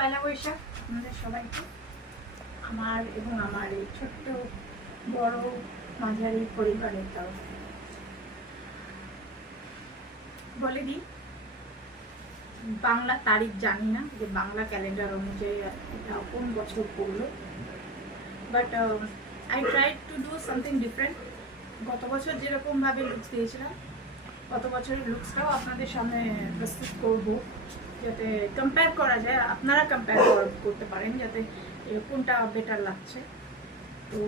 পয়লা বৈশাখ আমাদের সবাইকে, আমার এবং আমার এই ছোট্ট বড় মাঝারি পরিবারের তরফ বলে দিই। বাংলা তারিখ জানি না, যে বাংলা ক্যালেন্ডার অনুযায়ী এটা কোন বছর পড়লো, but I try to do something different. গত বছর যেরকমভাবে লুকস দিয়েছিলাম, গত বছরের লুকসটাও আপনাদের সামনে প্রস্তুত করব, যাতে কম্পেয়ার করা যায়, আপনারা কম্পেয়ার করতে পারেন যাতে কোনটা বেটার লাগছে। তো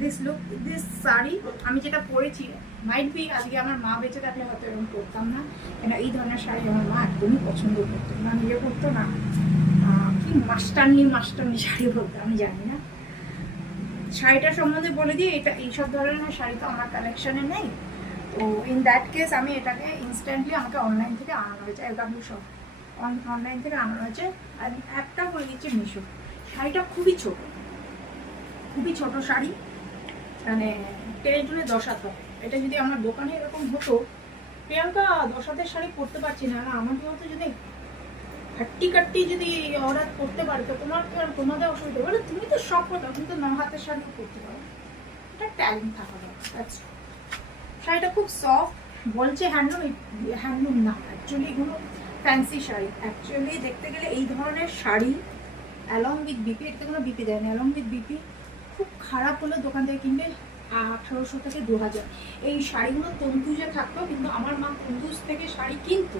দিস শাড়ি আমি যেটা পরেছি, মাইট বি আজকে আমার মা বেঁচে থাকলে হয়তো এরকম করতাম না, কেন এই ধরনের শাড়ি আমার মা একদমই পছন্দ করতো না, নিজে করতো না, কি মাস্টারনি শাড়ি বলতো আমি জানি না। শাড়িটার সম্বন্ধে বলে দিই, এটা এইসব ধরনের শাড়ি তো আমার কালেকশনে নেই। তো ইন দ্যাট কেস আমি এটাকে ইনস্ট্যান্টলি আমাকে অনলাইন থেকে আনানো হয়েছে, এলডাব্লিউ শপ অনলাইন থেকে আনানো হয়েছে। আর একটা বলে দিচ্ছে মিশো। শাড়িটা খুবই ছোট শাড়ি, মানে টেনে টুনে 10 হাত হবে। এটা যদি আমার দোকানে এরকম হতো, প্রিয়াঙ্কা 10 হাতের শাড়ি পরতে পারছি না, আমাকে হতো যদি কাট্টি যদি অর্ডার করতে পারে তো তোমাদের অসুবিধা বলে, তুমি তো সব কথা, তুমি তো 9 হাতের শাড়িও করতে পারো, এটা ট্যালেন্ট থাকা দরকার। শাড়িটা খুব সফট, বলছে হ্যান্ডলুম না, অ্যাকচুয়ালি এগুলো ফ্যান্সি শাড়ি। অ্যাকচুয়ালি দেখতে গেলে এই ধরনের শাড়ি অ্যালং উইথ বিপি, এটাতে কোনো বিপি দেয় না, অ্যালং উইথ বিপি খুব খারাপ হলে দোকান থেকে কিনবে 1800 থেকে 2000। এই শাড়িগুলো তন্তুজে থাকতো, কিন্তু আমার মা তন্তুজ থেকে শাড়ি কিনতো,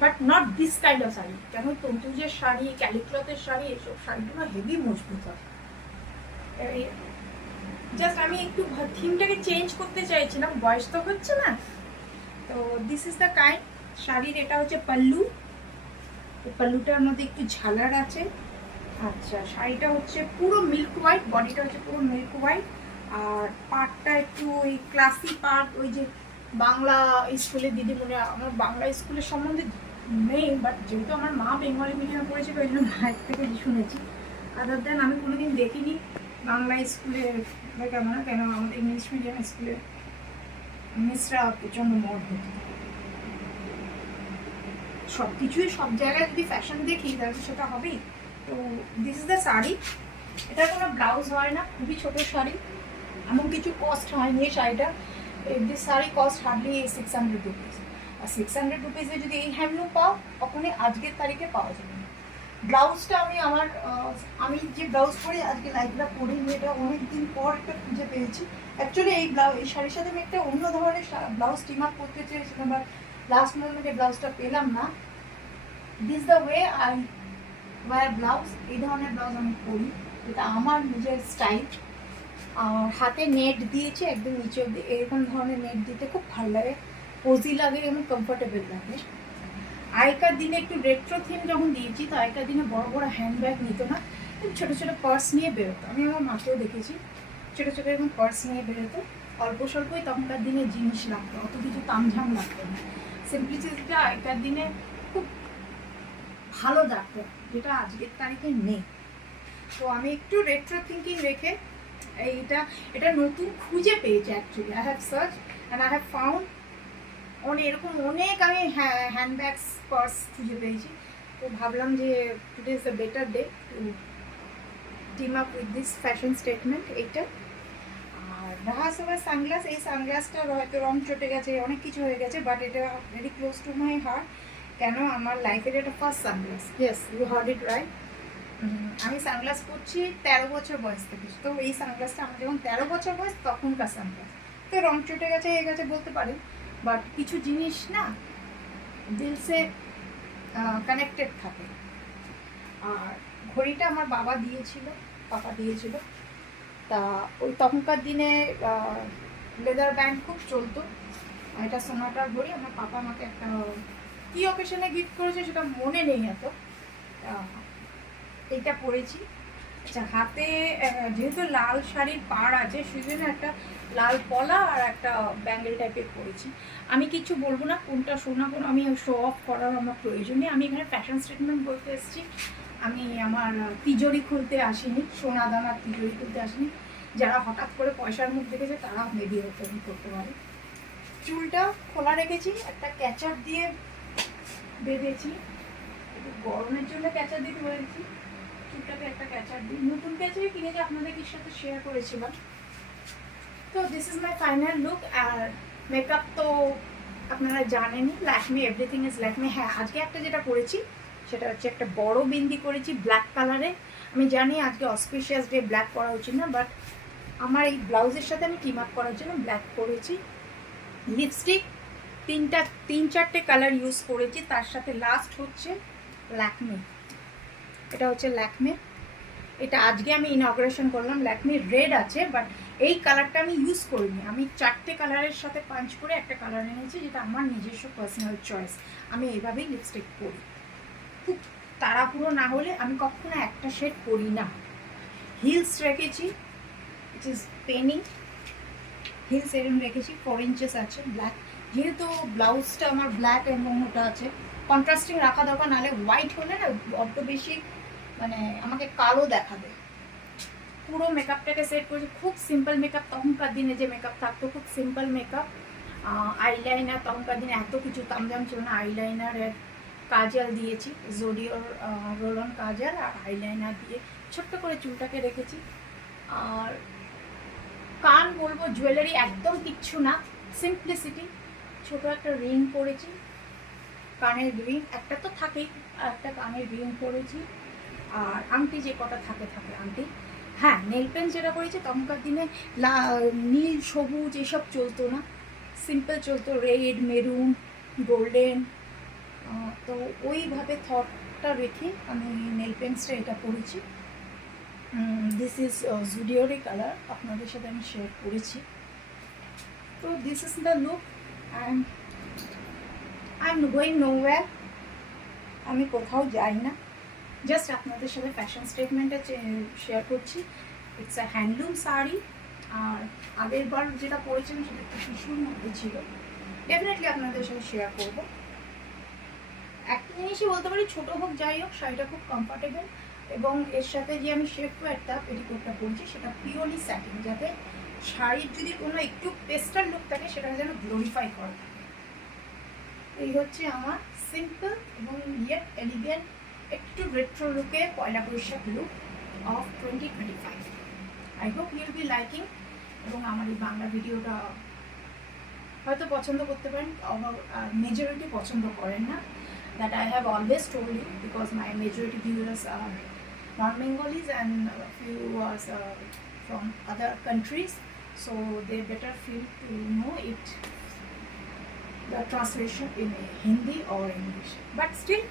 but not this kind of sari. কেন তন্তুজের শাড়ি, ক্যালিক্লথের শাড়ি, এসব শাড়িগুলো হেভি মজবুত হয়। জাস্ট আমি একটু থিমটাকে চেঞ্জ করতে চাইছিলাম, বয়স তো হচ্ছে না। তো দিস ইজ দ্য কাইন্ড শাড়ির। এটা হচ্ছে পাল্লু, পাল্লুটার মধ্যে একটু ঝালার আছে। আচ্ছা, শাড়িটা হচ্ছে পুরো মিল্ক হোয়াইট, বডিটা হচ্ছে পুরো মিল্ক হোয়াইট, আর পাড়টা একটু ওই ক্লাসি পাড়, ওই যে বাংলা স্কুলে দিদিমণি, আমার বাংলা স্কুলের সম্বন্ধে নেই, বাট যেহেতু আমার মা বেঙ্গলি মিডিয়ামে পড়েছিল ওই জন্য মায়ের থেকে শুনেছি। আদার দেন আমি কোনোদিন দেখিনি বাংলা স্কুলে কেমন, কেন আমাদের ইংলিশ মিডিয়াম স্কুলে মিসরা প্রচণ্ড মড হতো। সব কিছুই সব জায়গায় যদি ফ্যাশন দেখি তাহলে সেটা হবেই। তো দিস ইজ দ্য শাড়ি। এটা কোনো ব্লাউজ হয় না, খুবই ছোট শাড়ি, এমন কিছু কস্ট হয়নি এই শাড়িটা। This sari cost hardly 600 rupees. আর 600 রুপিসে যদি এই হ্যান্ডলুম পাও, কখনই আজকের তারিখে পাওয়া যাবে না। ব্লাউজটা আমি যে ব্লাউজ পরি আজকে লাইভটা পরিনি, এটা অনেকদিন পর একটা খুঁজে পেয়েছি। অ্যাকচুয়ালি এই শাড়ির সাথে আমি একটা অন্য ধরনের ব্লাউজ টিম আপ করতে চেয়েছিলাম, বাট লাস্ট মোমেন্টে ব্লাউজটা পেলাম না। This the way I wear blouse. এই ধরনের ব্লাউজ আমি পরি, এটা আমার নিজের স্টাইল। আর হাতে নেট দিয়েছি একদম নিচে অব্দি, এরকম ধরনের নেট দিতে খুব ভালো লাগে, কোজি লাগে এবং কমফোর্টেবল লাগে। আগেকার দিনে একটু রেট্রো থিম যখন দিয়েছি, তো আগেকার দিনে বড় বড় হ্যান্ডব্যাগ নিত না, ছোটো ছোটো পার্স নিয়ে বেরোতো। আমি আমার মাকেও দেখেছি ছোটো ছোটো এরকম পার্স নিয়ে বেরোতো। অল্প স্বল্পই তখনকার দিনে জিনিস লাগতো, অত কিছু তামঝাম লাগতো না। সিম্পলিসিটিটা আগেকার দিনে খুব ভালো লাগতো, যেটা আজকের তারিখে নেই। তো আমি একটু রেট্রো থিঙ্কিং রেখে এটা নতুন খুঁজে পেয়েছি। Actually I have search and I have found এরকম অনেক আমি হ্যান্ডব্যাগস পার্স খুঁজে পেয়েছি। তো ভাবলাম যে today is the better day to team up with this fashion statement. এইটা আর রাহা সবার সানগ্লাস, এই সানগ্লাসটার হয়তো রং চটে গেছে, অনেক কিছু হয়ে গেছে, বাট এটা very close to my heart. কেন আমার লাইফের এটা first sunglass. Yes, you heard it right. আমি সানগ্লাস পরছি 13 বছর বয়স থেকে। তো এই সানগ্লাসটা আমার যখন 13 বছর বয়স তখনকার সানগ্লাস। তো রং চটে গেছে, হয়ে গেছে বলতে পারেন, বাট কিছু জিনিস না দিলসে কানেক্টেড থাকে। আর ঘড়িটা আমার পাপা দিয়েছিল। তা ওই তখনকার দিনে লেদার ব্যান্ড খুব চলতো। এটা সোনাটার ঘড়ি, আমার পাপা আমাকে একটা কী অকেশনে গিফট করেছে সেটা মনে নেই এত। এইটা পরেছি। আচ্ছা, হাতে যেহেতু লাল শাড়ির পাড় আছে, সেই জন্য একটা লাল পলা আর একটা ব্যাঙ্গেল টাইপের পরেছি। আমি কিছু বলবো না কোনটা সোনা, কোনো আমি শো অফ করার আমার প্রয়োজন নেই। আমি এখানে ফ্যাশন স্টেটমেন্ট বলতে এসেছি, আমি আমার তিজোরি খুলতে আসিনি, সোনা দানার তিজোরি খুলতে আসিনি। যারা হঠাৎ করে পয়সার মুখ দেখেছে তারা মেবি হয়তো করতে পারে। চুলটা খোলা রেখেছি, একটা ক্যাচআপ দিয়ে বেঁধেছি। গরমের জন্য ক্যাচার দিতে বলেছি, চুলটাকে একটা ক্যাচার দিই, নতুন ক্যাচারই কিনেছি, আপনাদের সাথে শেয়ার করেছিলাম। তো this is my final look. আর মেকআপ তো আপনারা জানেনই, ল্যাকমি, এভরিথিং ইজ ল্যাকমি। হ্যাঁ, আজকে একটা যেটা করেছি সেটা হচ্ছে একটা বড় বিন্দি করেছি ব্ল্যাক কালারে। আমি জানি আজকে অসপিশিয়াস ডে, ব্ল্যাক করা উচিত না, বাট আমার এই ব্লাউজের সাথে আমি টিম আপ করার জন্য ব্ল্যাক করেছি। লিপস্টিক তিন চারটে কালার ইউজ করেছি, তার সাথে লাস্ট হচ্ছে ল্যাকমি। এটা হচ্ছে ল্যাকমি, এটা আজকে আমি ইনগ্রেশন করলাম। ল্যাকমি রেড আছে, বাট এই কালারটা আমি ইউজ করিনি। আমি চারটে কালারের সাথে পাঞ্চ করে একটা কালার এনেছি, যেটা আমার নিজস্ব পার্সোনাল চয়েস। আমি এইভাবেই লিপস্টিক করি, খুব তাড়াহুড়ো না হলে আমি কখনো একটা শেড করি না। হিলস রেখেছি, ইট ইজ পেনিং হিলস, এরম রেখেছি 4 ইঞ্চেস আছে ব্ল্যাক। যেহেতু ব্লাউজটা আমার ব্ল্যাক এবং ওটা আছে, কন্ট্রাস্টিং রাখা দরকার, নাহলে হোয়াইট হলে না অত বেশি মানে আমাকে কালো দেখাবে। পুরো মেকআপটাকে সেট করেছি, খুব সিম্পল মেকআপ। তখনকার দিনে যে মেকআপ থাকতো, খুব সিম্পল মেকআপ। আইলাইনার, তখনকার দিনে এত কিছু তামজাম ছিল না। আইলাইনারের কাজল দিয়েছি, জোডিওর রোলন কাজল, আর আইলাইনার দিয়ে ছোট্ট করে চুলটাকে রেখেছি। আর কান বলবো জুয়েলারি একদম কিচ্ছু না, সিম্পলিসিটি। ছোট একটা রিং পরেছি, কানের রিং একটা তো থাকেই, আর একটা কানের রিং পরেছি। আর আংটি যে কটা থাকে আংটি। হ্যাঁ, নেল পেন যেটা করেছি, তখনকার দিনে নীল সবুজ এসব চলতো না, সিম্পল চলতো, রেড, মেরুন, গোল্ডেন। তো ওইভাবে থটটা রেখে আমি নেল পেন্সটা এটা করেছি। দিস ইজ জুডিওরি কালার, আপনাদের সাথে আমি শেয়ার করেছি। তো this is the look. I am going nowhere, আমি কোথাও যাই না, জাস্ট আপনাদের সাথে ফ্যাশন স্টেটমেন্টটা শেয়ার করছি। It's a handloom sari. আর আগের বার যেটা পরেছিলাম সেটা একটু শিশুর মধ্যে ছিল, ডেফিনেটলি আপনাদের সাথে শেয়ার করবো। একটা জিনিসই বলতে পারি, ছোটো হোক যাই হোক, শাড়িটা খুব কমফর্টেবল। এবং এর সাথে যে আমি শেপওয়্যারটা পেটিকোটটা পরছি সেটা পিওরলি স্যাটিন, যাতে শাড়ির যদি কোনো একটু পেস্টাল লুক থাকে সেটা যেন গ্লোরিফাই করা থাকে। এই হচ্ছে আমার সিম্পল এবং ইয়েট এলিগেন্ট, একটু রেট্রো লুকে Poila Baishakh look of 2025। I hope you'll be liking. এবং আমার এই বাংলা ভিডিওটা হয়তো পছন্দ করতে পারেন, মেজরিটি পছন্দ করেন না। That I have always told you, because my majority viewers are non-Bengalis and a few was from other countries, so they better feel to know it, the translation in Hindi or English. But still,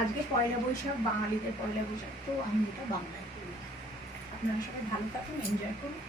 আজকে পয়লা বৈশাখ, বাঙালিদের পয়লা বৈশাখ, তো আমি এটা বাংলায় করি। আপনারা সবাই ভালো থাকুন, এনজয় করুন।